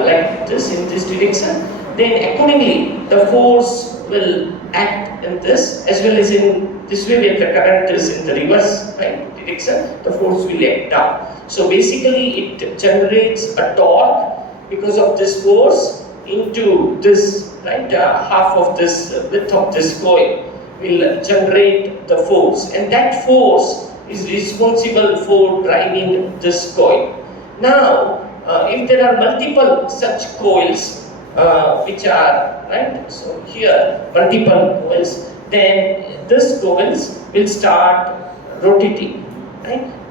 like this in this direction, then accordingly the force will act in this as well as in this way where the current is in the reverse direction, the force will act down. So basically it generates a torque because of this force into this, half of this width of this coil will generate the force, and that force is responsible for driving this coil. Now, if there are multiple such coils, which are, so here, multiple coils, then this coils will start rotating,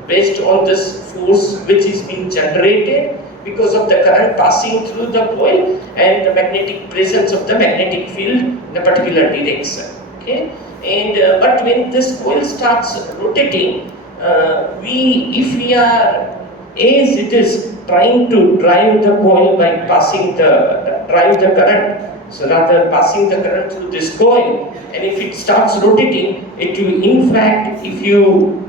based on this force which is being generated because of the current passing through the coil and the magnetic presence of the magnetic field in a particular direction. Okay, and but when this coil starts rotating, if we are, as it is trying to drive the coil by passing drive the current, so rather passing the current through this coil, and if it starts rotating, it will, in fact, if you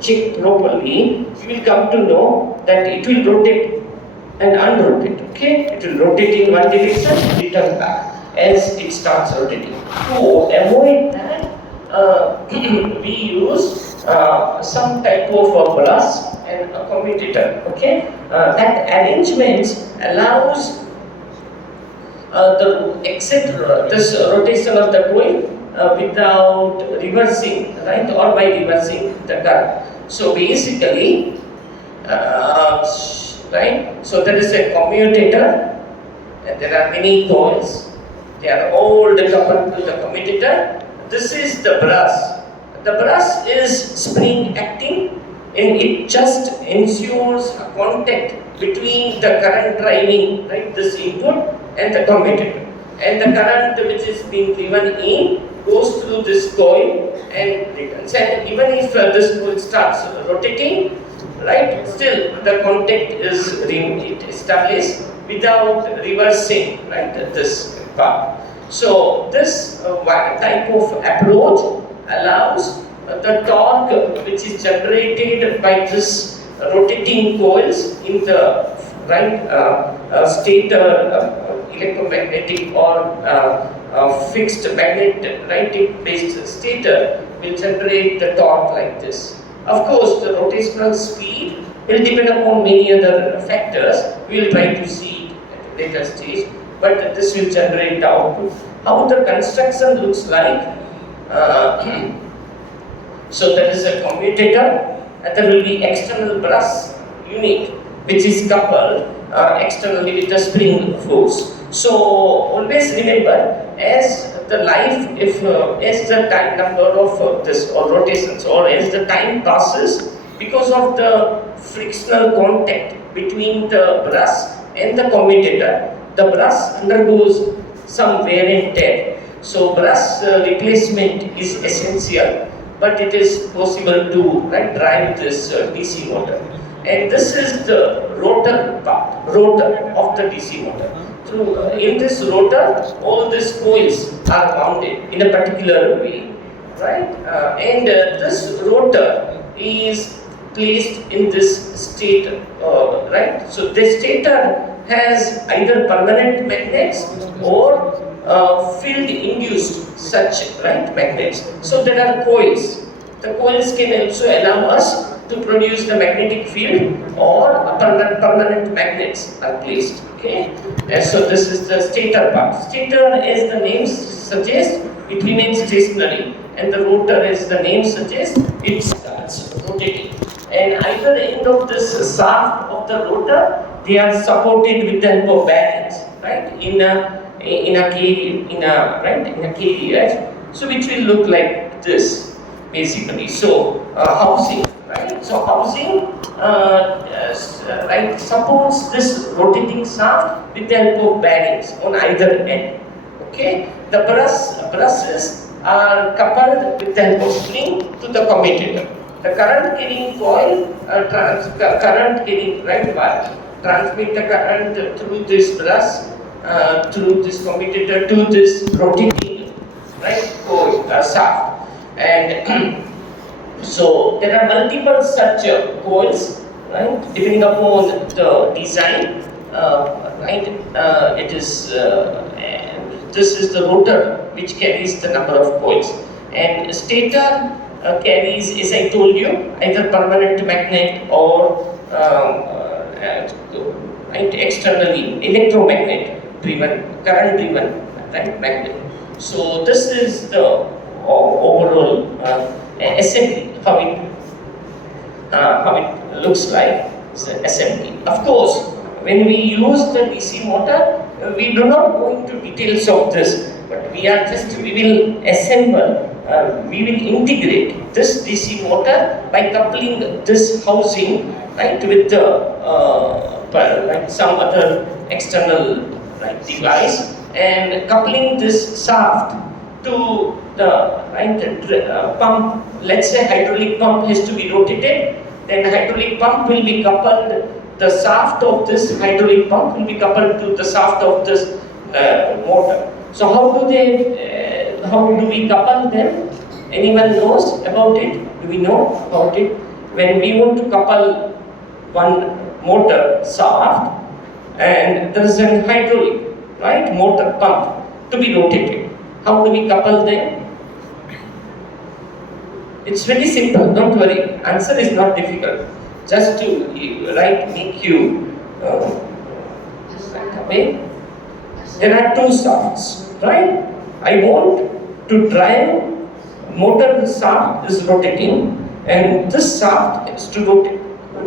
check properly, you will come to know that it will rotate and unrotate. Okay, it will rotate in one direction, return back as it starts rotating. To avoid that, we use some type of a brass and a commutator. Okay, that arrangement allows the this rotation of the coil without reversing, or by reversing the current. So basically, so there is a commutator, and there are many coils. They are all coupled to the commutator. This is the brass. The brass is spring acting, and it just ensures a contact between the current driving, this input, and the commutator. And the current which is being driven in goes through this coil and returns. And even if this coil starts rotating, still the contact is established without reversing, this part. So this type of approach allows the torque which is generated by this rotating coils in the stator electromagnetic or fixed magnetic based stator will generate the torque like this. Of course, the rotational speed will depend upon many other factors. We will try to see it at a later stage, but this will generate the output. How the construction looks like? So there is a commutator, and there will be external brass unit which is coupled externally with the spring force. So always remember, as the life, as the time number of this or rotations, or as the time passes, because of the frictional contact between the brass and the commutator, the brass undergoes some wear and tear. So brass replacement is essential, but it is possible to drive this DC motor. And this is the rotor part, rotor of the DC motor. So in this rotor, all these coils are mounted in a particular way, and this rotor is placed in this stator, So the stator has either permanent magnets or field-induced such magnets. So there are coils. The coils can also allow us to produce the magnetic field, or permanent magnets are placed. Okay, so this is the stator part. Stator, as the name suggests, it remains stationary, and the rotor, as the name suggests, it starts rotating. And either end of this shaft of the rotor, they are supported with the help of bearings, in a cage, so which will look like this, basically. So housing. So housing supports this rotating shaft with the help of bearings on either end. Okay, the brushes are coupled with the help of spring to the commutator. The current carrying coil, current carrying wire, transmit the current through this brush, through this commutator to this rotating coil shaft. And so there are multiple such coils right? Depending upon the design, right? It is this is the rotor which carries the number of coils, and stator carries, as I told you, either permanent magnet or right, externally electromagnet driven, current driven, right, magnet. So this is the overall assembly, how it looks like. It's an assembly. Of course, when we use the DC motor, we do not go into details of this, but we will assemble, we will integrate this DC motor by coupling this housing, right, with the like some other external, right, device, and coupling this shaft to the, right, pump. Let's say hydraulic pump has to be rotated, then hydraulic pump will be coupled, the shaft of this hydraulic pump will be coupled to the shaft of this motor. So how do we couple them? Anyone knows about it? Do we know about it? When we want to couple one motor shaft and there is a hydraulic, right, motor pump to be rotated, how do we couple them? It's very simple, don't worry. Answer is not difficult. Just to make you away. There are two shafts, right? I want to drive motor shaft is rotating, and this shaft is to rotate. I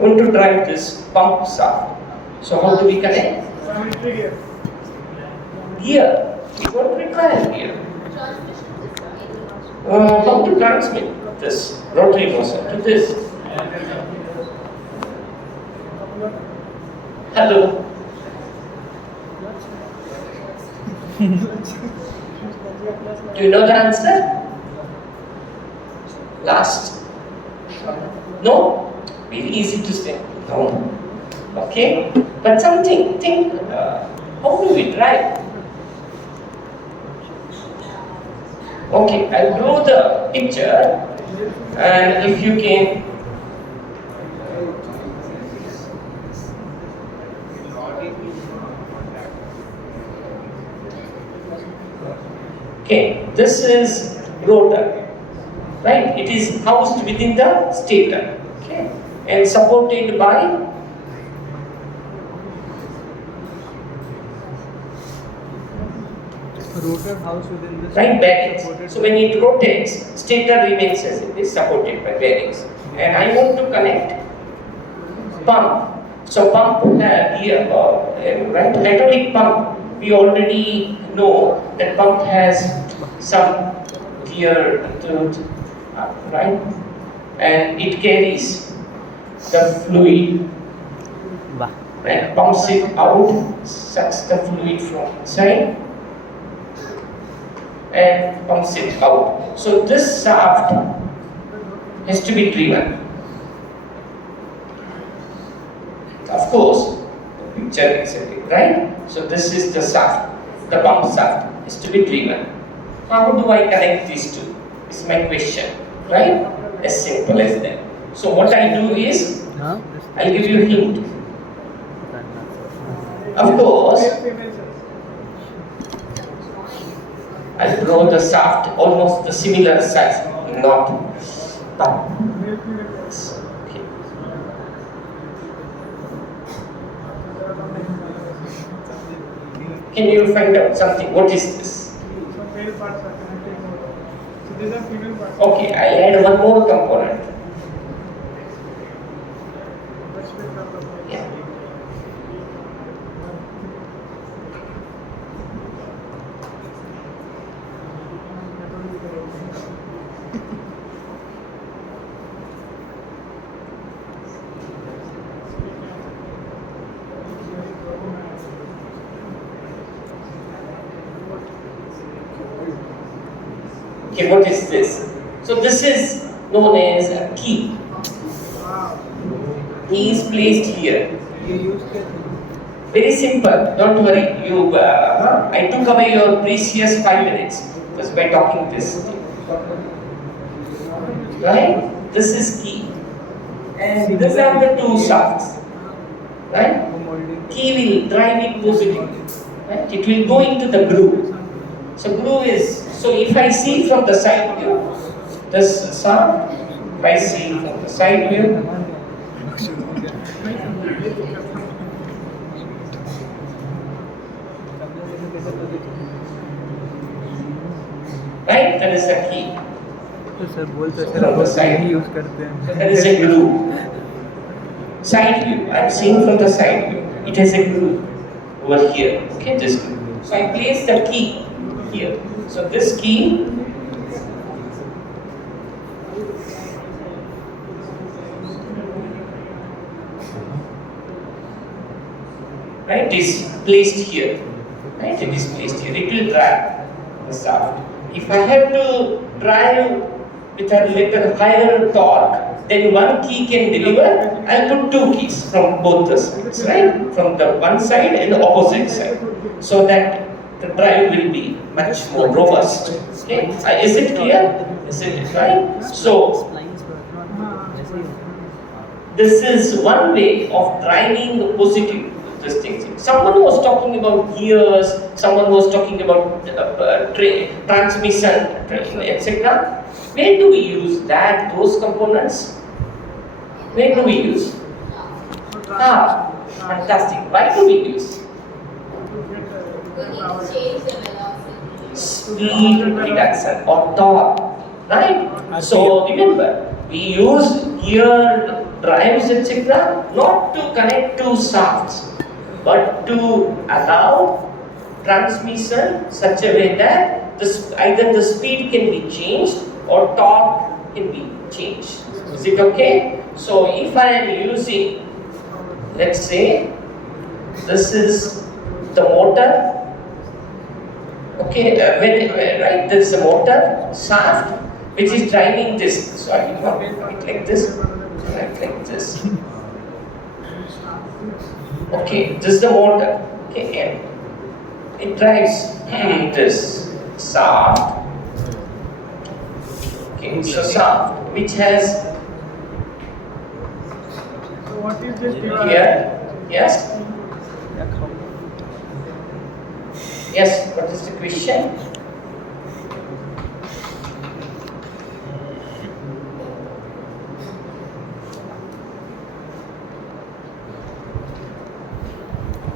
want to drive this pump shaft. So how do we connect? Gear. We don't require gear. How to transmit this rotary motion to this? Hello. Do you know the answer? Last. No? Very easy to say. No. Okay? But something, think, how do we drive? Okay, I'll draw the picture, and if you can. Okay, this is rotor, right? It is housed within the stator, okay, and supported by rotor house within the right bearings. So when it rotates, stator remains as it is, supported by bearings. And I want to connect pump. So pump here, right? Hydraulic pump. We already know that pump has some gear to it, right? And it carries the fluid, and pumps it out, sucks the fluid from inside, and pumps it out. So this shaft has to be driven. Of course, the picture is it, right? So this is the shaft, the pump shaft is to be driven. How do I connect these two? Is my question, right? As simple as that. So what I do is, I'll give you a hint. Of course, I'll draw the shaft almost the similar size, not pump. Okay. Can you find out something? What is this? Okay, I'll add one more component. Yeah. Okay, what is this? So this is known as a key. Key is placed here. Very simple. Don't worry. I took away your precious 5 minutes just by talking this. Right? This is key. and these are the two shafts, right? Key will drive it positively, right? It will go into the groove. So groove is, so if I see from the side view, this shaft, if I see from the side view, right, that is the key. तो sir बोलते So sir from the बहुत side, यही use करते हैं so that is a groove. Side view, I am seeing from the side view. It has a groove over here. Okay, this groove. So I place the key here. So this key, right, is placed here. Right, it is placed here. It will drive the shaft. If I have to drive with a little higher torque, then one key can deliver. I'll put two keys from both the sides, right? From the one side and the opposite side, so that the drive will be much more robust. Okay, is it clear? Is it right? So this is one way of driving positive this thing. Someone was talking about gears, someone was talking about transmission, etc. Where do we use that, those components? Where do we use? Ah, fantastic. Why do we use? Speed reduction or torque, right? So remember, we use gear drives, etc., not to connect to shafts, but to allow transmission such a way that either the speed can be changed or torque can be changed. Is it okay? So if I am using, let's say, this is the motor. Okay, right, there is a motor shaft which is driving this. So I will not write like this, write like this. Okay, this is the motor. Okay, and it drives this shaft. Okay, so shaft which has So what is this device? here, yes, yes. What is the question?